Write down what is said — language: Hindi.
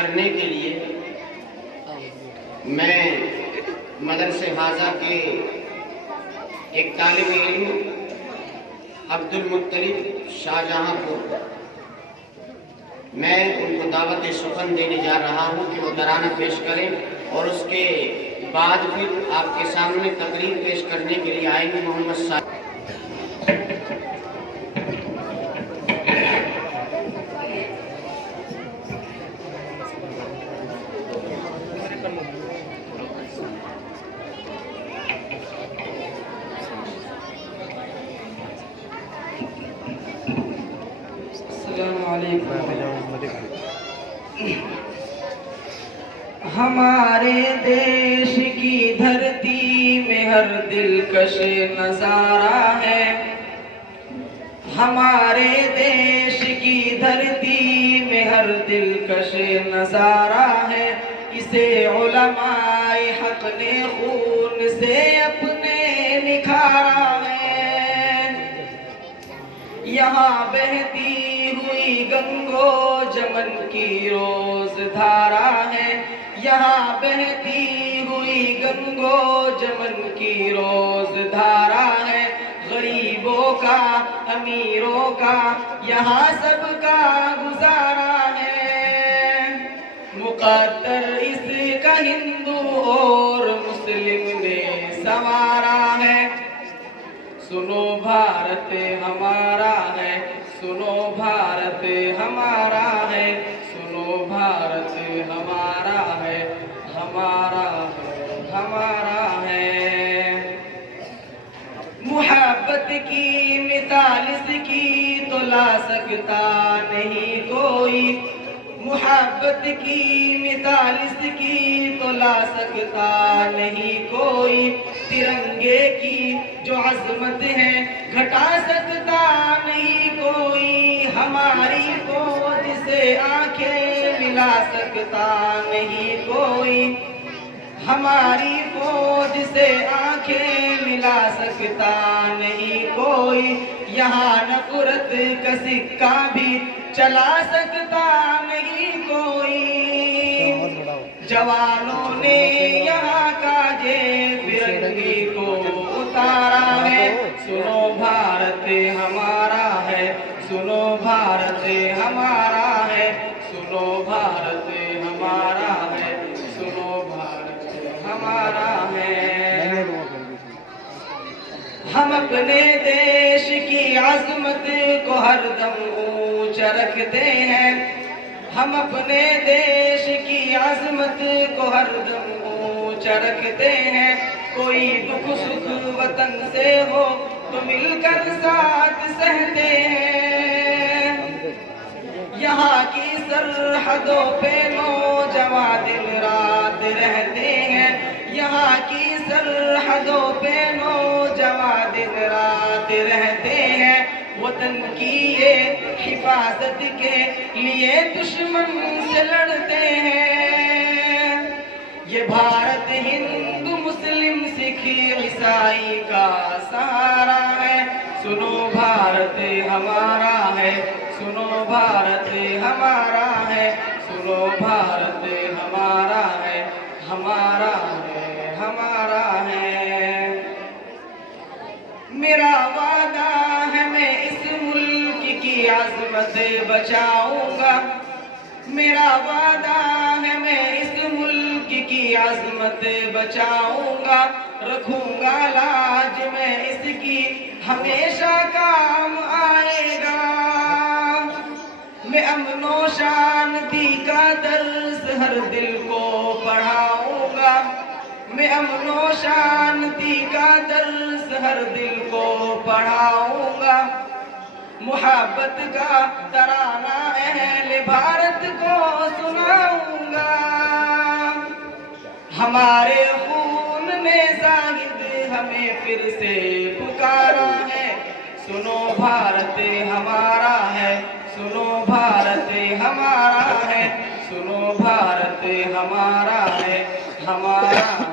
करने के लिए मैं मदरसे हाजा के एक तालिब इल्म अब्दुल मुत्तलिब शाहजहांपुर, मैं उनको दावत सुखन देने जा रहा हूं कि वो तराना पेश करें और उसके बाद फिर आपके सामने तकरीर पेश करने के लिए आएंगे मोहम्मद साहब। हमारे देश की धरती में हर दिलकश नजारा है। हमारे देश की धरती में हर दिलकश नजारा है। इसे उलमाए हक ने खून से अपने निखारा है। यहाँ बहती हुई गंगो जमन की रोज धारा है। यहाँ बहती हुई गंगो जमन की रोज धारा है। गरीबों का अमीरों का यहाँ सबका गुजारा है। मुकद्दर इसका हिंदू और मुस्लिम ने संवारा है। सुनो भारत हमारा है, सुनो भारत हमारा है, सुनो भारत हमारा है, हमारा है, हमारा है। मुहब्बत की मिसाल इसकी तो ला सकता नहीं कोई। मुहब्बत की मिसाल इसकी तो ला सकता नहीं कोई। तिरंगे की जो अजमत है घटा सकता नहीं कोई। हमारी फौज से आंखें मिला सकता नहीं कोई। हमारी फौज से आंखें मिला सकता नहीं कोई। यहाँ नफरत का सिक्का भी चला सकता नहीं कोई। जवानों ने यहाँ का जे फिरंगी को उतारा है। सुनो भारत हमारा है, सुनो भारत हमारा है, सुनो भारत हमारा है, सुनो भारत हमारा है। हम अपने देश की अज़मत को हरदम ऊंचा रखते हैं। हम अपने देश की अज़मत को हरदम ऊंचा रखते हैं। कोई दुख सुख वतन से हो तो मिलकर साथ सहते हैं। यहाँ की सरहदों पे नौजवान दिन रात रहते हैं। यहाँ की सरहदों पे नौजवान दिन रात रहते हैं। वतन की ये हिफाजत के लिए दुश्मन से लड़ते हैं। ये भारत हिंदू मुस्लिम सिख ईसाई का सहारा है। सुनो भारत हमारा है, सुनो भारत हमारा है, सुनो भारत हमारा है, हमारा है, हमारा है। मेरा वादा है मैं इस मुल्क की आज़मत बचाऊंगा। मेरा वादा है मैं इस मुल्क की आज़मत बचाऊंगा। रखूंगा लाज मैं इसकी, हमेशा काम आएगा। मैं अमनो शांति का दर्स हर दिल को पढ़ाऊंगा। मैं अमनो शांति का दर्स हर दिल को पढ़ाऊंगा। मुहब्बत का तराना अहले भारत को सुनाऊंगा। हमारे खून ने जाहिद हमें फिर से पुकारा है। सुनो भारत हमारा है, सुनो भारत हमारा है, सुनो भारत हमारा है, हमारा